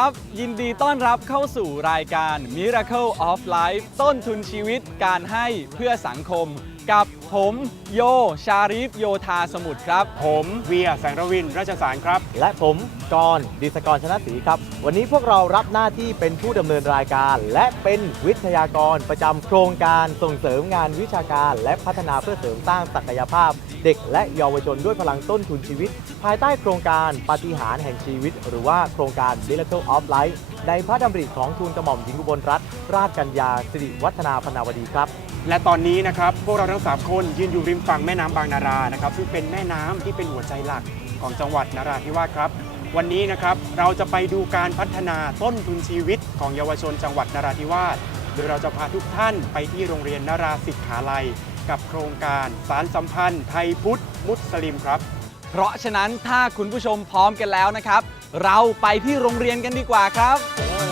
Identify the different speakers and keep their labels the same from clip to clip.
Speaker 1: ครั
Speaker 2: บ ยินดีต้อนรับเข้าสู่รายการ Miracle of Life ต้นทุนชีวิตการให้เพื่อสังคมกับ ผมโย ชาริฟโยธาสมุทรครับ
Speaker 3: ผมเวียแสงระวินราชสารครับ
Speaker 4: และผมกรณ์ดิษกรชนะศรีครับ วันนี้พวกเรารับหน้าที่เป็นผู้ดำเนินรายการ และเป็นวิทยากรประจำโครงการส่งเสริมงานวิชาการ และพัฒนาเพื่อเสริมสร้างศักยภาพ เด็กและเยาวชนด้วยพลังต้นทุนชีวิต ภายใต้โครงการปาฏิหารย์แห่งชีวิต หรือว่าโครงการ Miracle of Life ในพระดำริของทูลกระหม่อมหญิงอุบลรัตนราชกัญญาสิริวัฒนาพนาวดีครับ
Speaker 3: และตอนนี้นะครับพวกเราทั้งสามคนยืนอยู่ริมฝั่งแม่น้ำบางนารานะครับ ซึ่งเป็นแม่น้ำที่เป็นหัวใจหลักของจังหวัดนราธิวาสครับ วันนี้นะครับเราจะไปดูการพัฒนาต้นทุนชีวิตของเยาวชนจังหวัดนราธิวาสโดยเราจะพาทุกท่านไปที่โรงเรียนนราศิกขาลัย กับโครงการสารสัมพันธ์ไทยพุทธมุสลิมครับ
Speaker 2: เพราะฉะนั้นถ้าคุณผู้ชมพร้อมกันแล้วนะครับ เราไปที่โรงเรียนกันดีกว่าครับ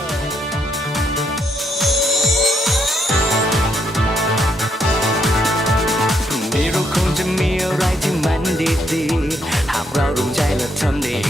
Speaker 1: อะไรที่มันดีๆ หากเราร่วมใจและทำได้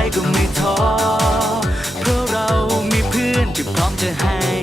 Speaker 1: กลก็ไม่ท้อเพราะเรามีเพื่อนที่พร้อมจะให้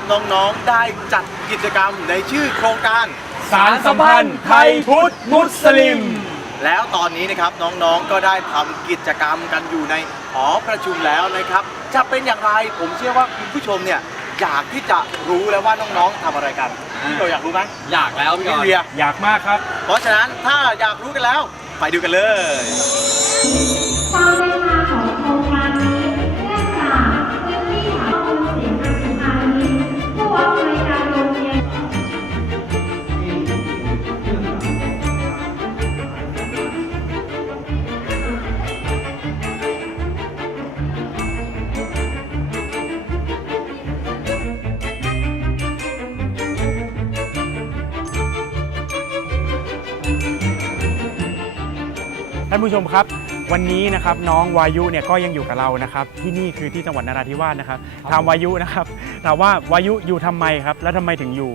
Speaker 1: นี่ย
Speaker 5: ครับน้อ
Speaker 4: งๆได้จัดกิจกรรมในชื่อโครงการ
Speaker 2: สารสัมพันธ์ไทยพุทธมุสลิม
Speaker 4: แล้วตอนนี้นะครับน้องๆก็ได้ทำกิจกรรมกันอยู่ในหอประชุมแล้วนะครับ จะเป็นอย่างไรผมเชื่อว่าคุณผู้ชมเนี่ยอยากที่จะรู้แล้วว่าน้องๆทำอะไรกันพี่โตอยากรู้ไหม
Speaker 2: อยากแล้วพี่ก
Speaker 4: พี่
Speaker 2: รณ์
Speaker 4: เวีย
Speaker 3: อยากมากครับ
Speaker 4: เพราะฉะนั้นถ้าอยากรู้กันแล้ว ไปดูกันเลย
Speaker 6: ความเป็นมานผู้
Speaker 3: ชมครับ วันนี้นะครับน้องวายุเนี่ยก็ยังอยู่กับเรานะครับ ที่นี่คือที่จังหวัดนราธิวาสนะครับถามวายุนะครับถามว่าวายุอยู่ทำไมครับ แล้วทำไมถึงอยู่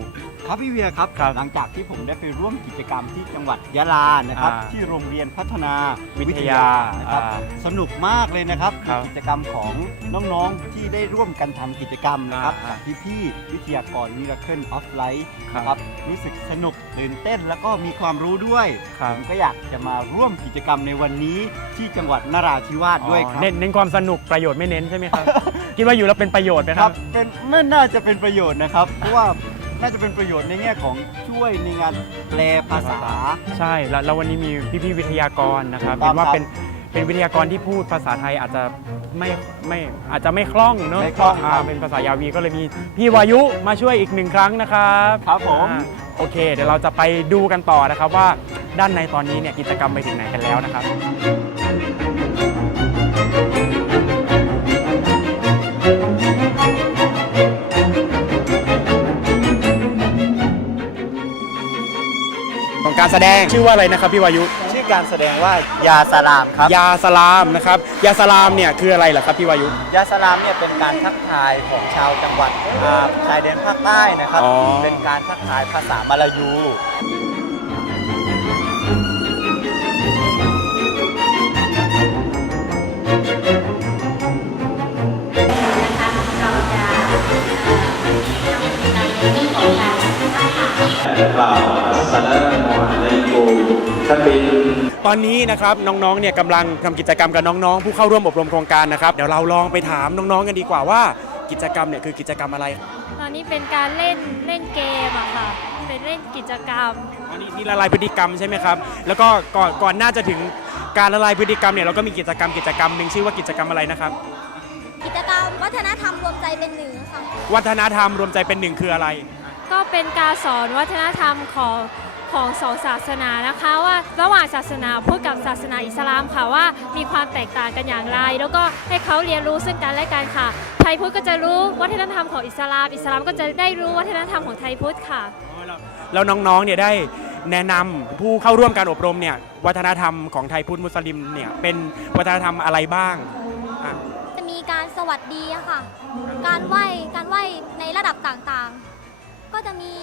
Speaker 7: ครับพี่เวียครับ
Speaker 2: ครับ
Speaker 7: หลังจากที่ผมได้ไปร่วมกิจกรรมที่จังหวัดยะลานะครับ
Speaker 2: อ่า
Speaker 7: ที่โรงเรียนพัฒนา
Speaker 2: วิ
Speaker 7: วิ
Speaker 2: ท
Speaker 7: ท
Speaker 2: ยายา
Speaker 7: นะครับ
Speaker 2: อ่า
Speaker 7: สนุกมากเลยนะครับ
Speaker 2: ครับ
Speaker 7: กิจกรรมของน้องๆที่ได้ร่วมกันทำกิจกรรมนะครับ
Speaker 2: อ่า
Speaker 7: กับพี่ๆวิทยากร Miracle of Life
Speaker 2: ครับ
Speaker 7: นะครับรู้สึกสนุกตื่นเต้นแล้วก็มีความรู้ด้วย
Speaker 2: ครับ
Speaker 7: ผมก็อยากจะมาร่วมกิจกรรมในวันนี้ที่จังหวัดนราธิวาสด้วยครับ
Speaker 3: เน้นเน้นความสนุกประโยชน์ไม่เน้นใช่ไหมครับ คิดว่าอยู่แล้วเป็นประโยชน์ไหม
Speaker 7: ค
Speaker 3: ค
Speaker 7: รั
Speaker 3: รั
Speaker 7: บ บเป็นไม่น่าจะเป็นประโยชน์นะครับ เพราะว่า น่าจะเป็นประโยชน์ในแง่ของช่วยในงานแปลภาษา
Speaker 3: ใช่แล้วแล้ววันนี้มีพี่ๆวิทยากรนะครับ
Speaker 7: ครับ
Speaker 3: เห็นว่า
Speaker 7: ครับ
Speaker 3: เป็นเป็นวิทยากรที่พูดภาษาไทยอาจจะไม่ไม่อาจจะไม่คล่องเนอะ
Speaker 7: ไม่คล่องาครับ
Speaker 3: เป็นภาษายาวีก็เลยมีพี่วายุมาช่วยอีกหนึ่งครั้งนะครับ
Speaker 7: ครับผม
Speaker 3: อ่าโอเค เดี๋ยวเราจะไปดูกันต่อนะครับว่าด้านในตอนนี้เนี่ยกิจกรรมไปถึงไหนกันแล้วนะครับ การแสดง ชื่อว่าอะไรนะครับพี่วายุ
Speaker 7: ชื่อการแสดงว่ายาสลามครับ
Speaker 3: ยาสลามนะครับ ยาสลามเนี่ยคืออะไรเหรอครับพี่วายุ
Speaker 7: ยาสลามเนี่ยเป็นการทักทายของชาวจังหวัดอ่าชายแดนภาคใต้นะครับ
Speaker 3: อ๋อ
Speaker 7: เป็นการทักทายภาษามาลายู
Speaker 3: ตอนนี้นะครับน้องๆเนี่ยกำลังทำกิจกรรมกับน้องๆ ผู้เข้าร่วมอบรมโครงการนะครับเดี๋ยวเราลองไปถามน้องๆกันดีกว่าว่ากิจกรรมเนี่ยคือกิจกรรมอะไร
Speaker 8: ตอนนี้เป็นการเล่นเล่นเกมอะค่ะ เป็นเล่นกิจกรรม
Speaker 3: อันนี้นี่ละลายพฤติกรรมใช่ไหมครับ แล้วก็ก่อนก่อนหน้าจะถึงการละลายพฤติกรรมเนี่ยเราก็มีกิจกรรมกิจกรรมหนึ่งชื่อว่ากิจกรรมอะไรนะครับ
Speaker 9: กิจกรรมวัฒนธรรมรวมใจเป็นหนึ่งค่ะ
Speaker 3: วัฒนธรรมรวมใจเป็นหนึ่งคืออะไร
Speaker 8: ก็เป็นการสอนวัฒนธรรมของของสองศาสนานะคะว่าระหว่างศาสนาพุทธกับศาสนาอิสลามค่ะว่ามีความแตกต่างกันอย่างไร แล้วก็ให้เขาเรียนรู้ซึ่งกันและกันค่ะ ไทยพุทธก็จะรู้วัฒนธรรมของอิสลาม อิสลามก็จะได้รู้วัฒนธรรมของไทยพุทธค่ะ
Speaker 3: แล้วน้องๆเนี่ยได้แนะนำผู้เข้าร่วมการอบรมเนี่ยวัฒนธรรมของไทยพุทธมุสลิมเนี่ยเป็นวัฒนธรรมอะไรบ้างอะ
Speaker 9: จะมีการสวัสดีอะค่ะ การไหว้การไหว้ในระดับต่างๆ ก็จะมี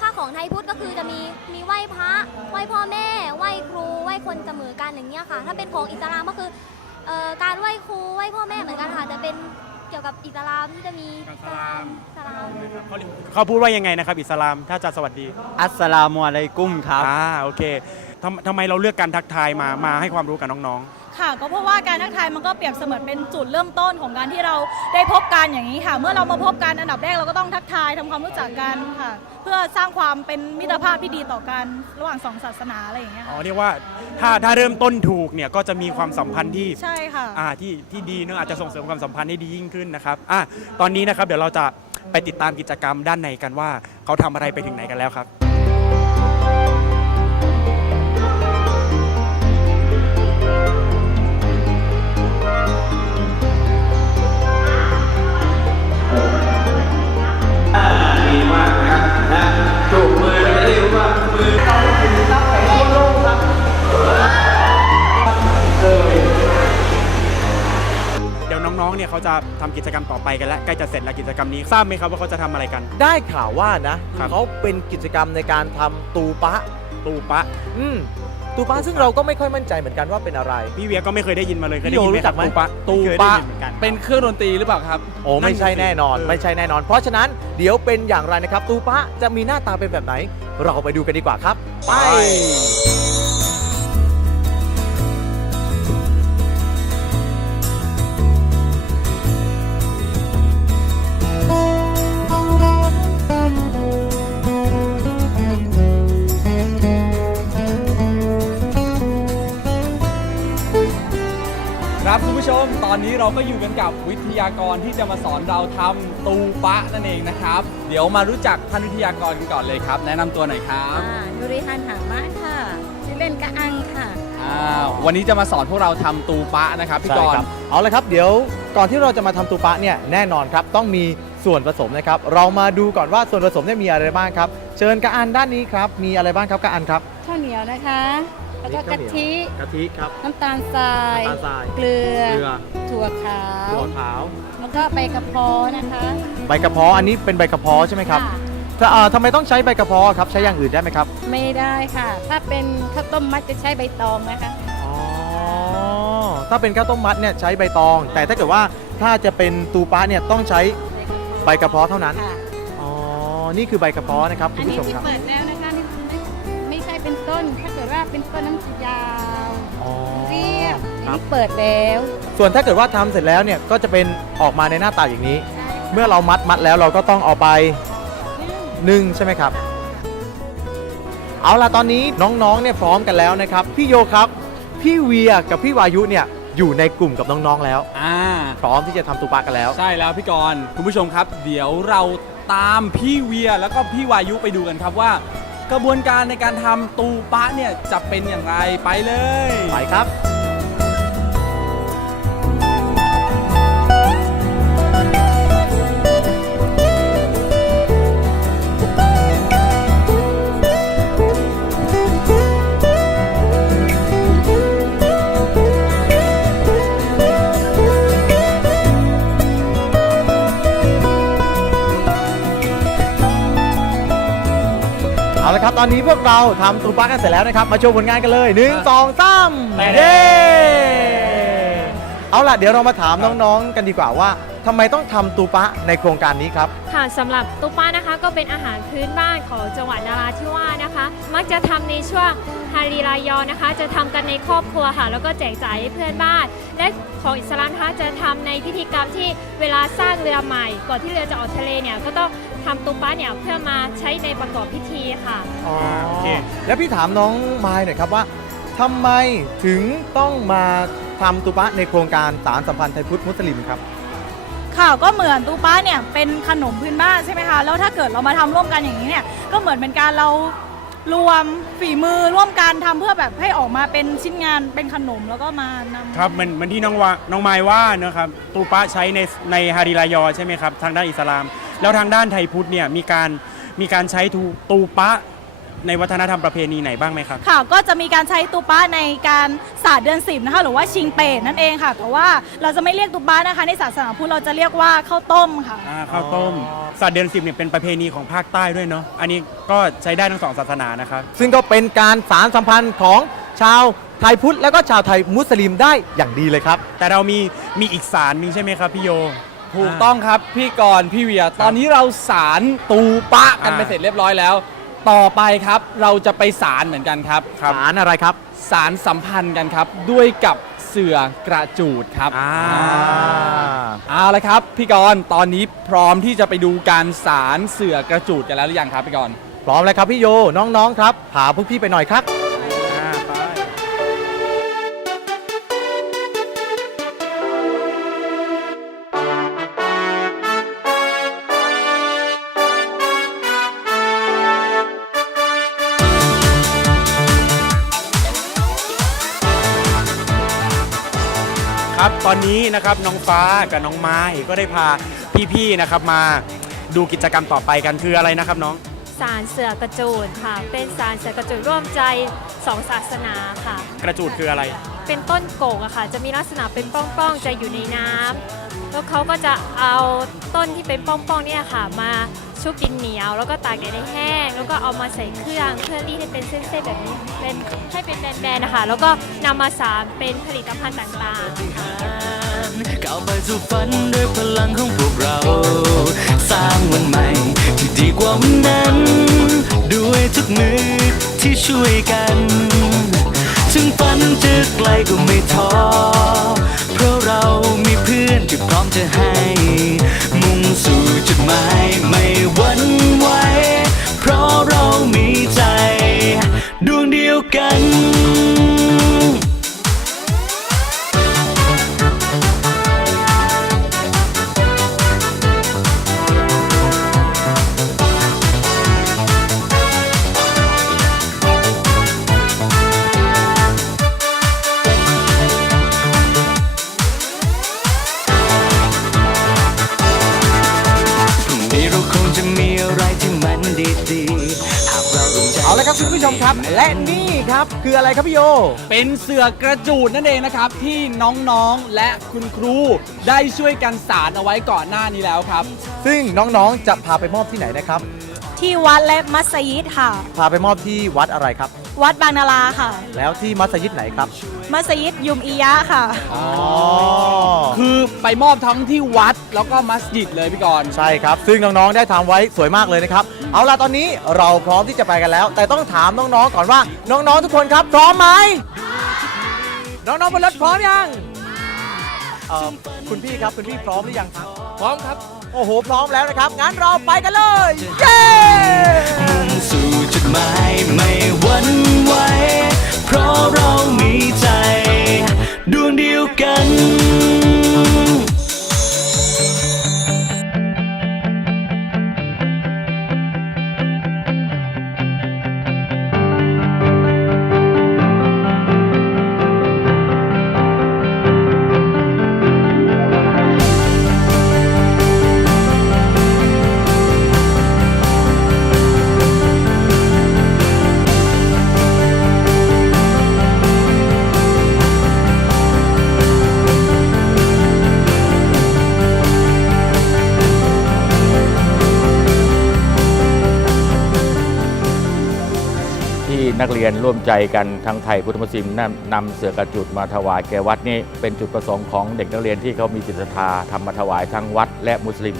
Speaker 9: ภาคของไทยพุทธก็คือจะมีมีไหว้พระไหว้พ่อแม่ไหว้ครูไหว้คนเสมอกันอย่างเงี้ยค่ะ ถ้าเป็นของอิสลามก็คือเอ่อการไหว้ครูไหว้พ่อแม่เหมือนกันค่ะจะเป็นเกี่ยวกับอิสลามที่จะมีสลามสลาม
Speaker 3: เขาเขาพูดว่ายังไงนะครับ อิสลามถ้าจะสวัสดี
Speaker 7: อัสสลามุอะลัยกุมครับ
Speaker 3: อ่าโอเคทำทำไมเราเลือกการทักทายมามาให้ความรู้กับน้อง
Speaker 10: ค่ะก็เพราะว่าการทักทายมันก็เปรียบเสมือนเป็นจุดเริ่มต้นของการที่เราได้พบกันอย่างนี้ค่ะ เมื่อเรามาพบกันอันดับแรกเราก็ต้องทักทายทำความรู้จักกันค่ะ เพื่อสร้างความเป็นมิตรภาพที่ดีต่อกันระหว่างสองศาสนาอะไรอย่างเงี้ย
Speaker 3: ๆอ๋
Speaker 10: ค่ะ
Speaker 3: อเรียกว่าถ้าถ้าเริ่มต้นถูกเนี่ยก็จะมีความสัมพันธ์ที่
Speaker 10: ใช่ค่ะ
Speaker 3: อ่าที่ที่ดีเนอะอาจจะส่งเสริมความสัมพันธ์ให้ดียิ่งขึ้นนะครับอะตอนนี้นะครับเดี๋ยวเราจะไปติดตามกิจกรรมด้านในกันว่า เขาทำอะไรไปถึงไหนกันแล้วครับ
Speaker 5: เดี๋
Speaker 3: ยวน้องๆเนี่ยเขาจะทำกิจกรรมต่อไปกันแล้วใกล้จะเสร็จแล้วกิจกรรมนี้ทราบไหมครับว่าเขาจะทำอะไรกัน
Speaker 4: ได้ข่าวว่านะครับ เขาเป็นกิจกรรมในการทำตูปะ
Speaker 3: ตูปะ
Speaker 4: อืมตูปะซึ่งเราก็ไม่ค่อยมั่นใจเหมือนกันว่าเป็นอะไร
Speaker 3: พี่เวียก็ไม่เคยได้ยินมาเลยเคย
Speaker 4: พี่
Speaker 3: ได้
Speaker 4: โย
Speaker 3: ยินไหม
Speaker 4: รู้จักไหม
Speaker 3: ตูปะ
Speaker 2: ตู
Speaker 7: เคยได้
Speaker 2: ปะ
Speaker 7: ยินเหมือนกัน
Speaker 2: เป็นเครื่องดนตรีหรือเปล่าครับ
Speaker 4: โอ้ไม่ใช่แน่นอน
Speaker 3: เออ
Speaker 4: ไม่ใช่แน่นอน เพราะฉะนั้นเดี๋ยวเป็นอย่างไรนะครับ ตูปะจะมีหน้าตาเป็นแบบไหน เราไปดูกันดีกว่าครับ ไป
Speaker 2: อนนี้เราก็อยู่กันกับวิทยากรที่จะมาสอนเราทำตูปะนั่นเองนะครับ เดี๋ยวมารู้จักท่านวิทยากรกันก่อนเลยครับ แนะนำตัวหน่อยครับ
Speaker 8: นุริฮันหามาค่ะ ชื่อเล่นกะอังค่ะ
Speaker 2: อ่าวันนี้จะมาสอนพวกเราทำตูปะนะครับพี่
Speaker 4: ใช่
Speaker 2: กร
Speaker 4: ค
Speaker 2: ณ์
Speaker 4: รับเอาละครับเดี๋ยวก่อนที่เราจะมาทำตูปะเนี่ยแน่นอนครับต้องมีส่วนผสมนะครับ เรามาดูก่อนว่าส่วนผสมเนี่ยมีอะไรบ้างครับ เชิญกระอันด้านนี้ครับมีอะไรบ้างครับกระอันครับ
Speaker 8: ข้าวเหนียวนะคะ แล้วก็
Speaker 4: นี่ข้าวเหนียว
Speaker 8: กะทิ
Speaker 4: กะทิครับ
Speaker 8: น้ำตาลทราย
Speaker 4: น้ำตาลทราย
Speaker 8: เกลือ
Speaker 4: เกลือ
Speaker 8: ถั่วขาว
Speaker 4: ถั่วขาว
Speaker 8: แล้วก็ใบกระเพรานะคะ
Speaker 4: ใบกระเพาะอันนี้เป็นใบกระเพาะใช่ไหมครับ
Speaker 8: ค่ะ
Speaker 4: จะเอ่อทำไมต้องใช้ใบกระเพาะครับใช้อย่างอื่นได้ไหมครับ
Speaker 11: ไม่ได้ค่ะ ถ้าเป็นข้าวต้มมัดจะใช้ใบตองนะคะ
Speaker 4: อ๋อถ้าเป็นข้าวต้มมัดเนี่ยใช้ใบตอง แต่ถ้าเกิดว่าถ้าจะเป็นตูปะเนี่ยต้องใช้ใบกระเพาะเท่านั้น
Speaker 11: ค่ะ
Speaker 4: อ๋อนี่คือใบกระเพาะนะครับคุ
Speaker 11: อั
Speaker 4: ณ
Speaker 11: นนี้
Speaker 4: ผู้ชม
Speaker 11: ที่
Speaker 4: ครับ
Speaker 11: เปิดแล้วนะคะ นต้นถ้าเกิดว่าเป็นต้นน้ำจะยาว
Speaker 4: อ๋อ
Speaker 11: เรียบอัน
Speaker 4: ครับ
Speaker 11: นี้เปิดแล้ว
Speaker 4: ส่วนถ้าเกิดว่าทำเสร็จแล้วเนี่ยก็จะเป็นออกมาในหน้าตาอย่างนี้เมื่อเรามัดมัดแล้วเราก็ต้องเอาไปนึ่งใช่ไหมครับ เอาล่ะตอนนี้น้องๆเนี่ยพร้อมกันแล้วนะครับ พี่โยครับ พี่เวียกับพี่วายุเนี่ยอยู่ในกลุ่มกับน้องๆแล้ว
Speaker 2: อ่า
Speaker 4: พร้อมที่จะทำตูปะกันแล้ว
Speaker 2: ใช่แล้วพี่กรณ์คุณผู้ชมครับ เดี๋ยวเราตามพี่เวียแล้วก็พี่วายุไปดูกันครับว่า กระบวนการในการทำตูปะเนี่ยจะเป็นอย่างไรไปเลย
Speaker 4: ไปครับ ละครับ ตอนนี้พวกเราทำตูปะกันเสร็จแล้วนะครับ มาโชว์ผลงานกันเลย1 2 3เย้เอาล่ะ เดี๋ยวเรามาถามน้องๆ กันดีกว่าว่าทำไมต้องทำตูปะในโครงการนี้ครับ
Speaker 8: ค่ะสำหรับตุ๊ป้านะคะก็เป็นอาหารพื้นบ้านของจังหวัดนาราธิวาสนะคะ มักจะทำในช่วงฮารีรายอนะคะ จะทำกันในครอบครัวค่ะ แล้วก็แจกจ่ายให้เพื่อนบ้าน และของอิสลามนะคะจะทำในพิธีกรรมที่เวลาสร้างเรือใหม่ ก่อนที่เรือจะออกทะเลเนี่ยก็ต้อง ทำตุ๊ป้าเนี่ยเพื่อมาใช้ในประกอบพิธีค่ะ
Speaker 4: อ๋อ
Speaker 3: โอเค
Speaker 4: แล้วพี่ถามน้องมายหน่อยครับว่าทำไมถึงต้องมาทำตูปะในโครงการสารสัมพันธ์ไทยพุทธมุสลิมครับ
Speaker 10: ค่ะก็เหมือนตูป้าเนี่ยเป็นขนมพื้นบ้านใช่ไหมคะแล้วถ้าเกิดเรามาทำร่วมกันอย่างนี้เนี่ยก็เหมือนเป็นการเรารวมฝีมือร่วมกันทำเพื่อแบบให้ออกมาเป็นชิ้นงานเป็นขนมแล้วก็มานำ
Speaker 3: ครับเหมือนเหมือนที่น้องวาน้องไม้ว่านะครับตูปะใช้ในในฮาริรายอใช่ไหมครับ ทางด้านอิสลาม แล้วทางด้านไทยพุทธเนี่ยมีการมีการใช้ตูตูปะในวัฒนธรรมประเพณีไหนบ้างไหมครับ
Speaker 10: ค่ะ ก็จะมีการใช้ตูป้าในการศาสตร์เดือนสิบนะคะ หรือว่าชิงเปรตนั่นเองค่ะ แต่ว่าเราจะไม่เรียกตูป้านะคะ ในศาสนาพุทธเราจะเรียกว่าข้าวต้มค่ะ
Speaker 3: อ่าข้าวต้มศาสตร์เดือนสิบเนี่ยเป็นประเพณีของภาคใต้ด้วยเนาะอันนี้ก็ใช้ได้ทั้งสองศาสนานะครับ
Speaker 4: ซึ่งก็เป็นการสารสัมพันธ์ของชาวไทยพุทธแล้วก็ชาวไทยมุสลิมได้อย่างดีเลยครับ
Speaker 3: แต่เรามีมีอีกสารหนึงใช่ไหมครับพี่โย
Speaker 2: ถูกต้องครับพี่กรณ์พี่เวีย ตอนนี้เราสารตูปะกันไปเสร็จเรียบร้อยแล้ว ต่อไปครับเราจะไปสารเหมือนกันครับ
Speaker 4: สารอะไรครับ
Speaker 2: สารสัมพันธ์กันครับ ด้วยกับเสือกระจูดครับ
Speaker 3: อ่า
Speaker 2: เอาละครับพี่กรณ์ตอนนี้พร้อมที่จะไปดูการสารเสือกระจูดกันแล้วหรือยังครับพี่กรณ์
Speaker 4: พร้อมแล้วครับพี่โยน้องๆครับพาพวกพี่ไปหน่อยครับ
Speaker 3: ครับตอนนี้นะครับน้องฟ้ากับน้องไม้ก็ได้พาพี่ๆนะครับมาดูกิจกรรมต่อไปกันคืออะไรนะครับน้อง
Speaker 8: สารเสือกระจูดค่ะ เป็นสารเสือกระจูดร่วมใจสองศาสนาค่ะ
Speaker 3: กระจูดคืออะไร
Speaker 8: เป็นต้นโกกอะค่ะ จะมีลักษณะเป็นป้องๆจะอยู่ในน้ำ แล้วเขาก็จะเอาต้นที่เป็นป้องๆเนี่ยค่ะ มาชุบดินเหนียว แล้วก็ตากแดดให้แห้ง แล้วก็เอามาใส่เครื่องเพื่อรีดให้เป็นเส้นๆแบบนี้เป็นให้เป็นแบนๆนะคะ แล้วก็นำมาสารเป็นผลิตภัณฑ์ต่างๆ
Speaker 1: ก้าวไปสู่ฝันด้วยพลังของพวกเรา สร้างวันใหม่ที่ดีกว่าวันนั้น ด้วยทุกมือที่ช่วยกัน ถึงฝันจะไกลก็ไม่ท้อ เพราะเรามีเพื่อนที่พร้อมจะให้ มุ่งสู่จุดหมายไม่หวั่นไหว เพราะเรามีใจ ดวงเดียวกัน ครั
Speaker 4: บคืออะไรครับพี่โย
Speaker 2: เป็นเสือกระจูดนั่นเองนะครับ ที่น้องๆและคุณครูได้ช่วยกันสารเอาไว้ก่อนหน้านี้แล้วครับ
Speaker 4: ซึ่งน้องๆจะพาไปมอบที่ไหนนะครับ
Speaker 10: ที่วัดและมัสยิดค่ะ
Speaker 4: พาไปมอบที่วัดอะไรครับ
Speaker 10: วัดบางนาราค่ะ
Speaker 4: แล้วที่มัสยิดไหนครับ
Speaker 10: มัสยิดยุมอียะค่ะ
Speaker 4: อ๋อ
Speaker 2: คือไปมอบทั้งที่วัดแล้วก็มัสยิดเลยพี่กรณ์
Speaker 4: ใช่ครับ ซึ่งน้องๆได้ทำไว้สวยมากเลยนะครับ เอาล่ะตอนนี้เราพร้อมที่จะไปกันแล้ว แต่ต้องถามน้องๆก่อนว่า น้องๆทุกคนครับ พร้อมไหมน้องๆบนรถพร้อมยังเอ่อคุณพี่ครับคุณพี่พร้อมหรือยังครับ
Speaker 5: พร้อมครับ
Speaker 4: โอ้โห พร้อมแล้วนะครับ งั้นเราไปกันเลย เย้
Speaker 1: มุ่งสู่จุดหมายไม่หวั่นไหวเพราะเรามีใจ ดวงเดียวกัน
Speaker 12: นักเรียนร่วมใจกันทั้งไทยพุทธมุสลิมนำนำเสือกระจุดมาถวายแก่วัดนี่เป็นจุดประสงค์ของเด็กนักเรียนที่เขามีจิตศรัทธาทำมาถวายทั้งวัดและมุสลิม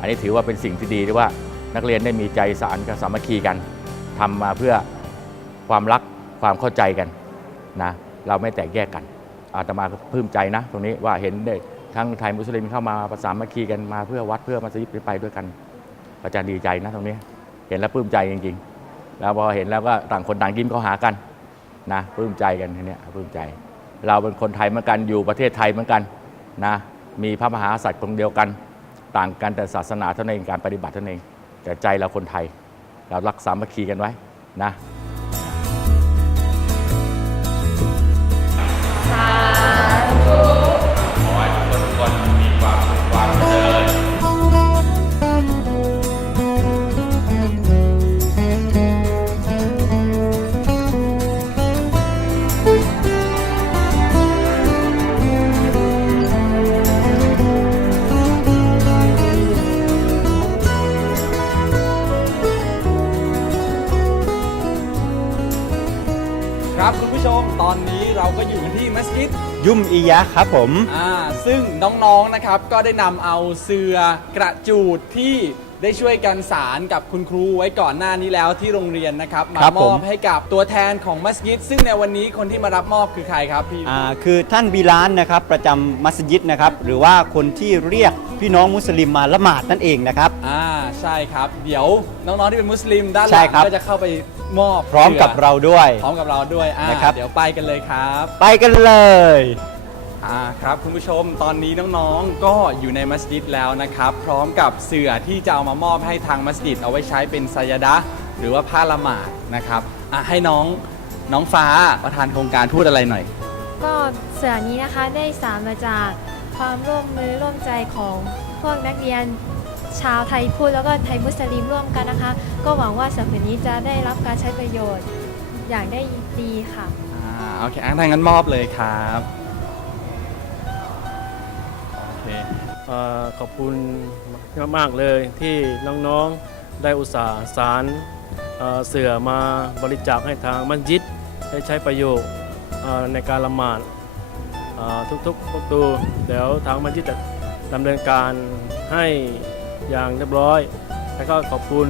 Speaker 12: อันนี้ถือว่าเป็นสิ่งที่ดีที่ว่านักเรียนได้มีใจสารกับสามัคคีกันทำมาเพื่อความรักความเข้าใจกันนะเราไม่แตกแยกกัน อาตมาก็ปลื้มใจนะ ตรงนี้ว่าเห็นได้ทั้งไทยมุสลิมเข้ามาประสานมัคคีกันมาเพื่อวัดเพื่อมัสยิดไปด้วยกัน อาจารย์ดีใจนะตรงนี้ เห็นแล้วปลื้มใจจริงๆ แล้วพอเห็นแล้วก็ต่างคนต่างยิ้มเข้าหากันนะปลื้มใจกันทีเนี้ยปลื้มใจ เราเป็นคนไทยเหมือนกันอยู่ประเทศไทยเหมือนกันนะมีพระมหากษัตริย์องค์เดียวกัน ต่างกันแต่ศาสนาเท่านั้นเองการปฏิบัติเท่านั้นเองแต่ใจเราคนไทย เรารักสามัคคีกันไว้นะ
Speaker 2: ยุ่ม
Speaker 7: อียะครับผม
Speaker 2: อ่าซึ่งน้องๆนะครับก็ได้นำเอาเสือกระจูดที่ ได้ช่วยกันสารกับคุณครูไว้ก่อนหน้านี้แล้วที่โรงเรียนนะครับมา
Speaker 7: ครับ
Speaker 2: ม
Speaker 7: ผ
Speaker 2: อ
Speaker 7: ม
Speaker 2: บให้กับตัวแทนของมัสยิด ซึ่งในวันนี้คนที่มารับมอบคือใครครับพี่
Speaker 7: อ่าคือท่านบิลานนะครับประจำมัสยิดนะครับหรือว่าคนที่เรียกพี่น้องมุสลิมมาละหมาดนั่นเองนะครับ
Speaker 2: อ่าใช่ครับ เดี๋ยวน้องๆที่เป็นมุสลิมด้านห
Speaker 7: ใช่
Speaker 2: ลัง
Speaker 7: ครับ
Speaker 2: ก็จะเข้าไปมอบ
Speaker 7: พร้อมกับ
Speaker 2: สื
Speaker 7: เราด้วย
Speaker 2: พร้อมกับเราด้วยอ่า
Speaker 7: นะครับ
Speaker 2: เดี๋ยวไปกันเลยครับ
Speaker 7: ไปกันเลย
Speaker 2: อ่าครับคุณผู้ชมตอนนี้น้องๆ ก็อยู่ในมัสยิดแล้วนะครับ พร้อมกับเสื่อที่จะเอามามอบให้ทางมัสยิดเอาไว้ใช้เป็นไซยาดะห์หรือว่าผ้าละหมาดนะครับอะให้น้องน้องฟ้าประธานโครงการพูดอะไรหน่อย
Speaker 8: ก็เสือนี้นะคะได้สารมาจากความร่วมมือร่วมใจของพวกนักเรียนชาวไทยพุทธแล้วก็ไทยมุสลิมร่วมกันนะคะ ก็หวังว่าเสือผืนนี้จะได้รับการใช้ประโยชน์อย่างได้ดีค่ะ
Speaker 2: อ่าโอเคอะถ้างั้นมอบเลยครับโอเค
Speaker 13: อขอบคุณมากๆเลยที่น้องๆได้อุตส่าห์สารเสื่อมาบริจาคให้ทางมัสยิดได้ใช้ประโยชน์ในการละหมาดทุกๆประตูเดี๋ยวทางมัสยิดจะดำเนินการให้อย่างเรียบร้อย แล้วก็ขอบคุณ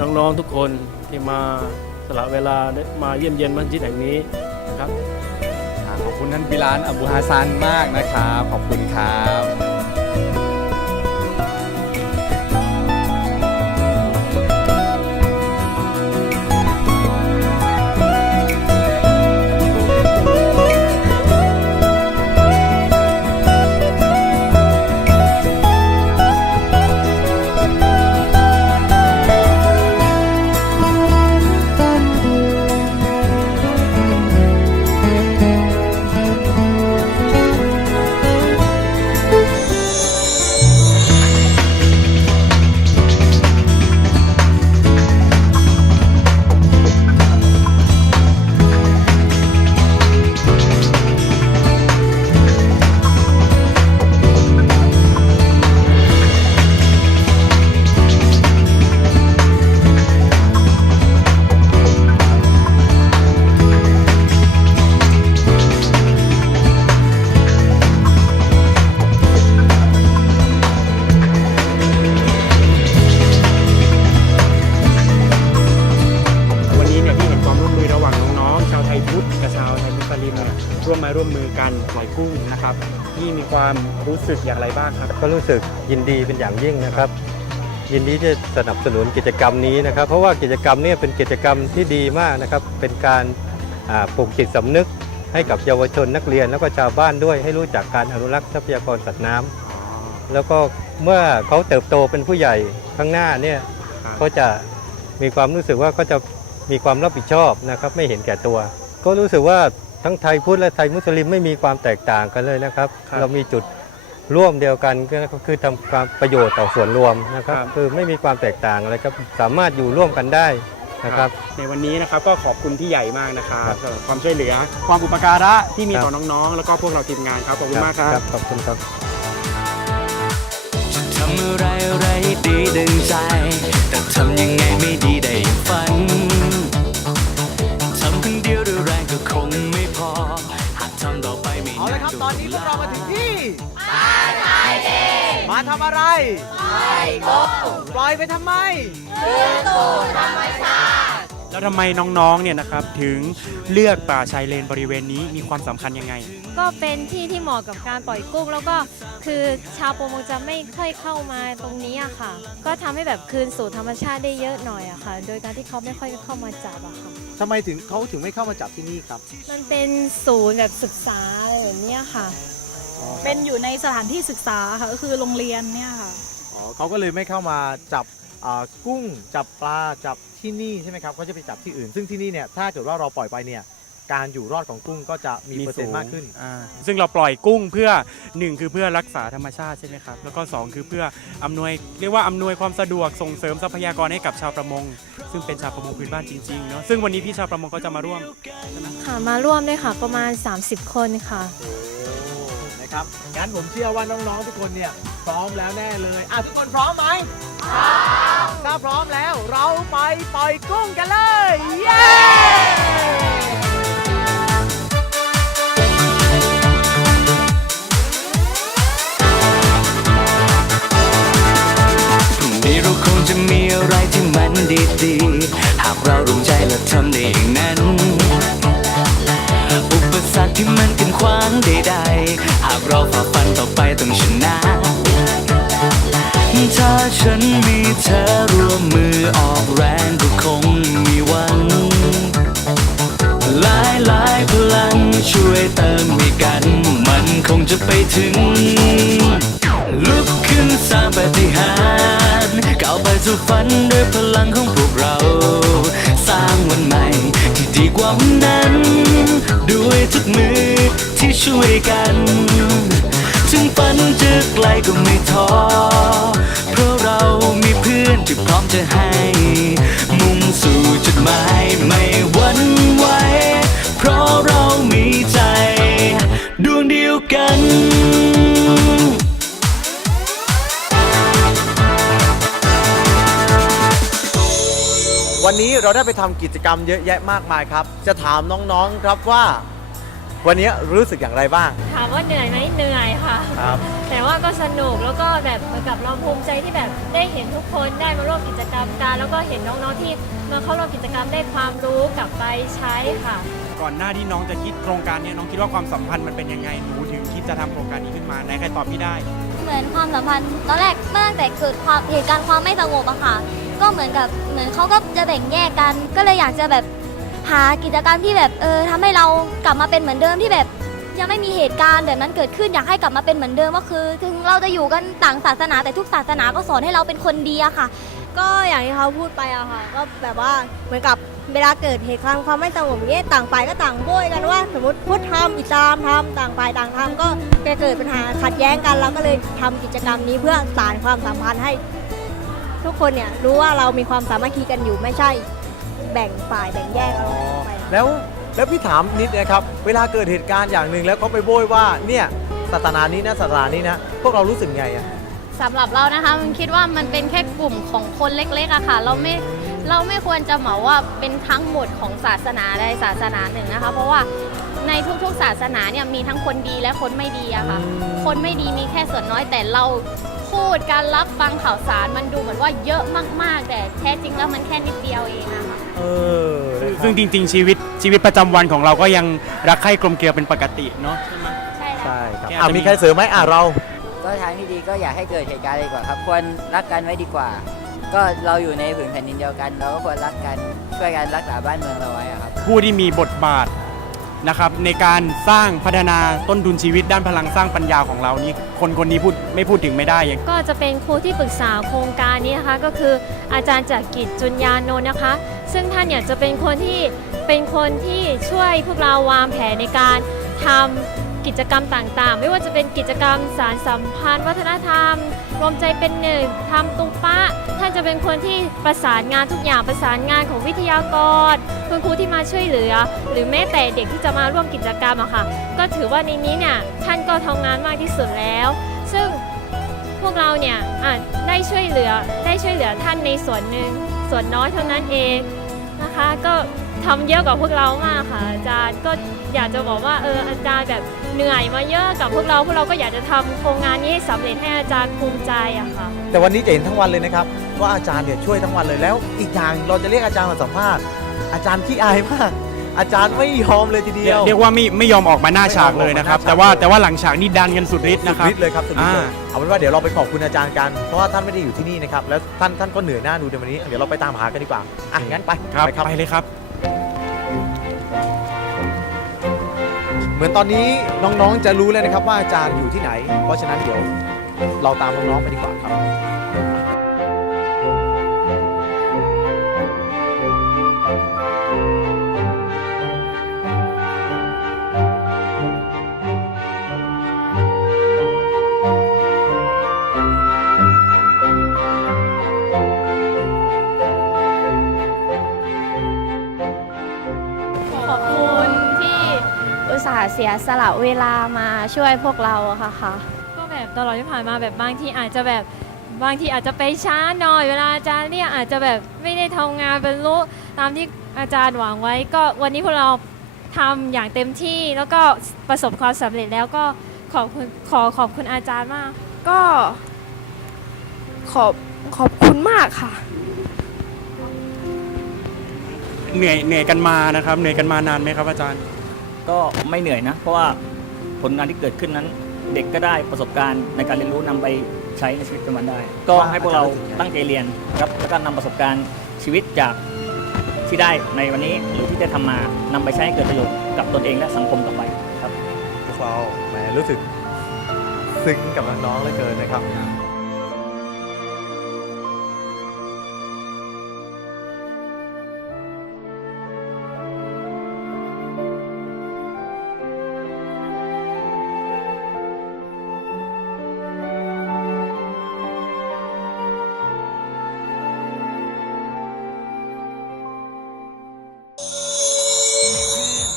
Speaker 13: น้องๆทุกคนที่มาสละเวลามาเยี่ยมเยียนมัสยิดแห่งนี้นะครับ
Speaker 2: คุณท่านบิลานอบูฮาซันมากนะครับ ขอบคุณครับ
Speaker 3: สึกอย่างไรบ้างครับ
Speaker 14: ก็รู้สึกยินดีเป็นอย่างยิ่งนะครับ ยินดีที่สนับสนุนกิจกรรมนี้นะครับ เพราะว่ากิจกรรมเนี้เป็นกิจกรรมที่ดีมากนะครับ เป็นการอ่าปลูกจิตสำนึกให้กับเยาวชนนักเรียนแล้วก็ชาวบ้านด้วยให้รู้จักการอนุรักษ์ทรัพยากรสัตว์น้ำแล้วก็เมื่อเขาเติบโตเป็นผู้ใหญ่ข้างหน้าเนี่ย
Speaker 3: ครับ
Speaker 14: ก็จะมีความรู้สึกว่าก็จะมีความรับผิดชอบนะครับ ไม่เห็นแก่ตัว ก็รู้สึกว่าทั้งไทยพุทธและไทยมุสลิมไม่มีความแตกต่างกันเลยนะครับเรามีจุด ร่วมเดียวกันก็คือทำความประโยชน์ต่อส่วนรวมนะครับ
Speaker 3: ครับ
Speaker 14: คือไม่มีความแตกต่างอะไรครับสามารถอยู่ร่วมกันได้นะครับ
Speaker 3: ในวันนี้นะครับก็ขอบคุณพี่ใหญ่มากนะครับสำหรับความช่วยเหลือ ความอุปการะที่มีต่อน้องๆ แล้วก็พวกเราทีมงานครับขอบคุณมากครับ
Speaker 14: ขอบคุณครับ
Speaker 1: จะทำอะไรอะไรให้ดีดึงใจ แต่ทำยังไงไม่ดีได้อย่างฝันำอะ
Speaker 4: ไรปล่อยไปทำไม
Speaker 3: แล้วทำไมน้องๆเนี่ยนะครับถึงเลือกป่าชายเลนบริเวณนี้มีความสำคัญยังไง
Speaker 8: ก็เป็นที่ที่เหมาะกับการปล่อยกุ้ง แล้วก็คือชาวประมงจะไม่ค่อยเข้ามาตรงนี้อะค่ะ ก็ทำให้แบบคืนสู่ธรรมชาติได้เยอะหน่อยอะค่ะ โดยการที่เขาไม่ค่อยเข้ามาจับอะค่ะ
Speaker 4: ทำไมถึงเขาถึงไม่เข้ามาจับที่นี่ครับ
Speaker 8: มันเป็นศูนย์แบบศึกษาอะไรแบบเนี้ยค่ะ
Speaker 10: เป็นอยู่ในสถานที่ศึกษาค่ะก็คือโรงเรียนเนี่ยค่ะ
Speaker 4: อ๋อเขาก็เลยไม่เข้ามาจับอ่ากุ้งจับปลาจับที่นี่ใช่ไหมครับเขาจะไปจับที่อื่น ซึ่งที่นี่เนี่ยถ้าเกิดว่าเราปล่อยไปเนี่ยการอยู่รอดของกุ้งก็จะมีเปอร์เซ็นต์มากขึ้น
Speaker 3: อ่าซึ่งเราปล่อยกุ้งเพื่อ1คือเพื่อรักษาธรรมชาติใช่ไหมครับ แล้วก็2คือเพื่ออำนวยเรียกว่าอำนวยความสะดวกส่งเสริมทรัพยากรให้กับชาวประมง ซึ่งเป็นชาวประมงพื้นบ้านจริงๆเนาะ ซึ่งวันนี้พี่ชาวประมงก็จะมาร่วม
Speaker 8: ค่ะมาร่วมด้วยค่ะประมาณ 30 คนค่ะ
Speaker 4: นะครับ งั้นผมเชื่อว่าน้องๆทุกคนเนี่ยพร้อมแล้วแน่เลย อะทุกคนพร้อมไหมพร้อมถ้าพร้อมแล้วเราไปปล่อยกุ้งกันเลย เย้
Speaker 1: พรุ่งนี้เราคงจะมีอะไรที่มันดีๆ หากเราลงใจและทำได้อย่างนั้นอุป สรรคที่มันกันขวางใดๆหากเราฝ่าฟันต่อไปต้องชนะ ถ้าฉันมีเธอร่วมมือออกแรงก็คงมีวัน หลายหลายพลังช่วยเติมให้กัน มันคงจะไปถึง ลุกขึ้นสร้างปฏิหารก้าวไปสู่ฝันด้วยพลังของพวกเรา สร้างวันใหม่ที่ดีกว่าวันนั้น ด้วยทุกมือที่ช่วยกัน ถึงฝันจะไกลก็ไม่ท้อ เพราะเรามีเพื่อนที่พร้อมจะให้ มุ่งสู่จุดหมายไม่หวั่นไหว เพราะเรามีใจดวงเดียวกัน
Speaker 4: วันนี้เราได้ไปทำกิจกรรมเยอะแยะมากมายครับ จะถามน้องๆครับว่า วันนี้รู้สึกอย่างไรบ้าง
Speaker 8: ถามว่าเหนื่อยไหมเหนื่อยค่ะ
Speaker 4: ครับ
Speaker 8: แต่ว่าก็สนุกแล้วก็แบบเหมือนกับเราภูมิใจที่แบบได้เห็นทุกคนได้มาร่วมกิจกรรมกันแล้วก็เห็นน้องๆที่มาเข้าร่วมกิจกรรมได้ความรู้กลับไปใช้ค่ะ
Speaker 3: ก่อนหน้าที่น้องจะคิดโครงการเนี้น้องคิดว่าความสัมพันธ์มันเป็นยังไงหนูถึงคิดจะทำโครงการนี้ขึ้นมาไหนใครตอบพี่ได้
Speaker 9: เหมือนความสัมพันธ์ตอนแรกเมื่อตั้งแต่เกิดความเหตุการณ์ความไม่สงบอะค่ะ ก็เหมือนกับเหมือนเขาก็จะแบ่งแยกกัน ก็เลยอยากจะแบบ หากิจกรรมที่แบบเออทำให้เรากลับมาเป็นเหมือนเดิมที่แบบ ยังไม่มีเหตุการณ์แบบนั้นเกิดขึ้นอยากให้กลับมาเป็นเหมือนเดิมก็คือ ถึงเราจะอยู่กันต่างศาสนาแต่ทุกศาสนาก็สอนให้เราเป็นคนดีอะค่ะ
Speaker 15: ก็อย่างที่เขาพูดไปอะค่ะ ก็แบบว่าเหมือนกับเวลาเกิดเหตุการณ์ความไม่สงบอย่างเงี้ยต่างฝ่ายก็ต่างโบยกันว่าสมมติพุทธทำอิสลามทำต่างฝ่ายต่างทำก็จะเกิดปัญหาขัดแย้งกันเราก็เลยทำกิจกรรมนี้เพื่อสานความสัมพันธ์ให้ ทุกคนเนี่ยรู้ว่าเรามีความสามัคคีกันอยู่ไม่ใช่ บ่งฝ่ายแบ่งแยกอะไรไป
Speaker 4: แล้วแล้วพี่ถามนิดนะครับ เวลาเกิดเหตุการณ์อย่างหนึ่งแล้วเขาไปโบยว่าเนี่ยศาสนานี้นะศาสนานี้นะ พวกเรารู้สึกไงอะ
Speaker 11: สำหรับเรานะคะมันคิดว่ามันเป็นแค่กลุ่มของคนเล็กๆอะค่ะ เราไม่เราไม่ควรจะเหมาว่าเป็นทั้งหมดของศาสนาใดศาสนาหนึ่งนะคะ เพราะว่าในทุกๆศาสนาเนี่ยมีทั้งคนดีและคนไม่ดีอะค่ะคนไม่ดีมีแค่ส่วนน้อยแต่เราคพูดการรับฟังข่าวสารมันดูเหมือนว่าเยอะมากๆ แต่แท้จริงแล้วมันแค่นิดเดียวเองนะคะ
Speaker 4: เออ
Speaker 3: ซึ่งจริง ๆ ชีวิตชีวิตประจำวันของเราก็ยังรักใคร่กลมเกลียวเป็นปกติเนาะ
Speaker 11: ใช่
Speaker 4: ใช่ครับ
Speaker 3: แก
Speaker 4: อะ
Speaker 3: จะมี
Speaker 4: มีใครเสริมไหมอะเรา
Speaker 16: ก็ทางที่ดีก็อยากให้เกิดเหตุการณ์ดีกว่าครับควรรักกันไว้ดีกว่า ก็เราอยู่ในผืนแผ่นดินเดียวกัน เราก็ควรรักกันช่วยกันรักษาบ้านเมืองเราไว้อะครับ
Speaker 3: ผู้ที่มีบทบาท นะครับในการสร้างพัฒนาต้นทุนชีวิตด้านพลังสร้างปัญญาของเรานี่คนคนนี้พูดไม่พูดถึงไม่ได้อย่าง
Speaker 8: ก็จะเป็นครูที่ปรึกษาโครงการนี้นะคะก็คืออาจารย์จากกิจจุนยานนท์นะคะ ซึ่งท่านเนี่ยจะเป็นคนที่เป็นคนที่ช่วยพวกเราวางแผนในการทำ กิจกรรมต่างๆ ไม่ว่าจะเป็นกิจกรรมสารสัมพันธ์ วัฒนธรรม รวมใจเป็นหนึ่งทำตุปะท่านจะเป็นคนที่ประสานงานทุกอย่างประสานงานของวิทยากรคุณครูที่มาช่วยเหลือ หรือแม้แต่เด็กที่จะมาร่วมกิจกรรมอะค่ะ ก็ถือว่าในนี้เนี่ยท่านก็ทำงานมากที่สุดแล้ว ซึ่งพวกเราเนี่ยอาจได้ช่วยเหลือได้ช่วยเหลือท่านในส่วนหนึ่งส่วนน้อยเท่านั้นเองนะคะ ก็ ทำเยอะกว่าพวกเรามากค่ะ อาจารย์ก็อยากจะบอกว่าเอออาจารย์แบบเหนื่อยมาเยอะกับพวกเราพวกเราก็อยากจะทำโครงงานนี้ให้สำเร็จให้อาจารย์ภูมิใจอะค่ะ
Speaker 4: แต่วันนี้จะเห็นทั้งวันเลยนะครับ ว่าอาจารย์เนี่ยช่วยทั้งวันเลยแล้ว อีกอย่างเราจะเรียกอาจารย์มาสัมภาษณ์อาจารย์ขี้อายมาก อาจารย์ไม่ยอมเลยทีเดียว
Speaker 3: เรียกว่าไม่ไม่ยอมออกมาหน้าฉากเลยนะครับแต่ว่าแต่ว่าหลังฉากนี่ดันกันสุดฤทธิ์นะครับ
Speaker 4: สุดฤทธิ์เลยครับสุดฤทธิ์เลย
Speaker 3: อ่า
Speaker 4: เอาเป็นว่าเดี๋ยวเราไปขอบคุณอาจารย์กันเพราะว่าท่านไม่ได้อยู่ที่นี่นะครับแล้วท่านท่านก็เหนื่อยหน้าดูในวันนี้ เดี๋ยวเราไปตามหากันดีกว่าอะงั้นไป
Speaker 3: ครับ
Speaker 4: ไปครับ
Speaker 3: ไปเลยครับ
Speaker 4: เหมือนตอนนี้น้องๆจะรู้แล้วนะครับว่าอาจารย์อยู่ที่ไหน เพราะฉะนั้นเดี๋ยวเราตามน้องๆไปดีกว่าครับ
Speaker 11: เสียสละเวลามาช่วยพวกเราอะค่ะค่ะ
Speaker 8: ก็แบบตลอดที่ผ่านมาแบบบางทีอาจจะแบบบางทีอาจจะไปช้าหน่อยเวลาอาจารย์เรียกอาจจะแบบไม่ได้ทำงานบรรลุตามที่อาจารย์หวังไว้ ก็วันนี้พวกเราทำอย่างเต็มที่แล้วก็ประสบความสำเร็จแล้วก็ขอบคุณขอขอบคุณอาจารย์มาก
Speaker 10: ก็ขอบขอบคุณมากค่ะ
Speaker 3: เหนื่อยเหนื่อยกันมานะครับ เหนื่อยกันมานานไหมครับอาจารย์
Speaker 17: ก็ไม่เหนื่อยนะ เพราะว่าผลงานที่เกิดขึ้นนั้น เด็กก็ได้ประสบการณ์ในการเรียนรู้นำไปใช้ในชีวิตประจำวันได้ ก็ให้พวกเราตั้งใจเรียนครับแล้วก็นำประสบการณ์ชีวิตจากที่ได้ในวันนี้หรือที่ได้ทำมานำไปใช้ให้เกิดประโยชน์กับตนเองและสังคมต่อไปครับ
Speaker 4: พวกเราแหมรู้สึกซึ้งกับน้องๆเหลือเกินนะครับ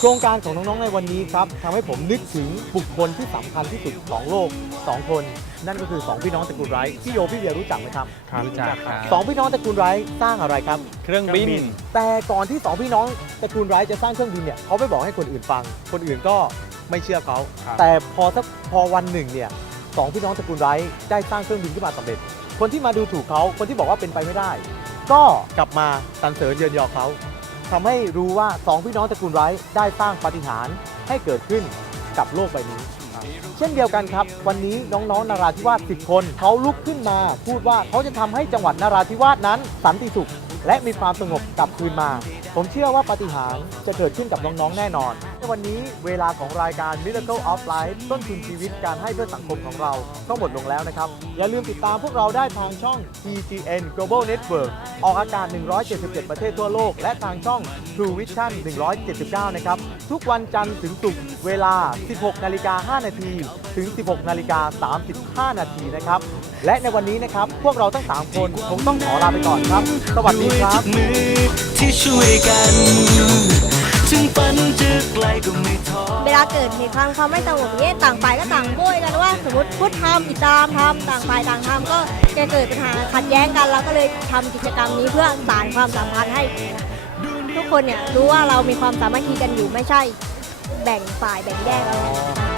Speaker 4: โครงการของน้องๆในวันนี้ครับทำให้ผมนึกถึงบุคคลที่สำคัญที่สุดของโลก 2 คน นั่นก็คือ 2 พี่น้องตระกูลไรท์พี่โยพี่เบียร์รู้จักไหมครับ
Speaker 2: รู้จักครับ
Speaker 4: สองพี่น้องตระกูลไรท์สร้างอะไรครับ
Speaker 2: เครื่องบิน
Speaker 4: แต่ก่อนที่ 2 พี่น้องตระกูลไรท์จะสร้างเครื่องบินเนี่ยเขาไปบอกให้คนอื่นฟัง คนอื่นก็ไม่เชื่อเขา
Speaker 2: ครับ
Speaker 4: แต่พอสักพอวันหนึ่งเนี่ยสองพี่น้องตระกูลไรท์ได้สร้างเครื่องบินขึ้นมาสำเร็จ คนที่มาดูถูกเขาคนที่บอกว่าเป็นไปไม่ได้ ก็กลับมาสรรเสริญเยินยอเขา ทำให้รู้ว่าสองพี่น้องตระกูลไรท์ได้สร้างปาฏิหาริย์ให้เกิดขึ้นกับโลกใบนี้ เช่นเดียวกันครับ วันนี้น้องๆนาราธิวาส10 คนเขาลุกขึ้นมา พูดว่าเขาจะทำให้จังหวัดนาราธิวาสนั้นสันติสุข และมีความสงบกลับคืนมา ผมเชื่อว่าปาฏิหาริย์จะเกิดขึ้นกับน้องๆ แน่นอน ในวันนี้เวลาของรายการ Miracle of Life ต้นทุนชีวิตการให้เพื่อสังคมของเราก็หมดลงแล้วนะครับ อย่าลืมติดตามพวกเราได้ทางช่อง TGN Global Network ออกอากาศ 177 ประเทศทั่วโลก และทางช่อง True Vision 179 นะครับ ทุกวันจันทร์ถึงศุกร์เวลา 16 นาฬิกา 5 นาที ถึง 16 นาฬิกา 35 นาทีนะครับ และในวันนี้นะครับ พวกเราทั้ง 3 คนคงต้องขอลาไปก่อนครับ สวัสดีครับ
Speaker 1: มือที่ช่วยกันถึงฝันจะไกลก็ไม่ท้อ
Speaker 15: เวลาเกิดเหตุการณ์ความไม่สงบเนี้ยต่างฝ่ายก็ต่างโบยกันว่าสมมติพุทธทำอิสลามทำต่างฝ่ายต่างทำก็จะเกิดปัญหาขัดแย้งกันเราก็เลยทำกิจกรรมนี้เพื่อสานความสัมพันธ์ให้ ทุกคนเนี่ยรู้ว่าเรามีความสามัคคีกันอยู่ไม่ใช่แบ่งฝ่ายแบ่งแยกอะไร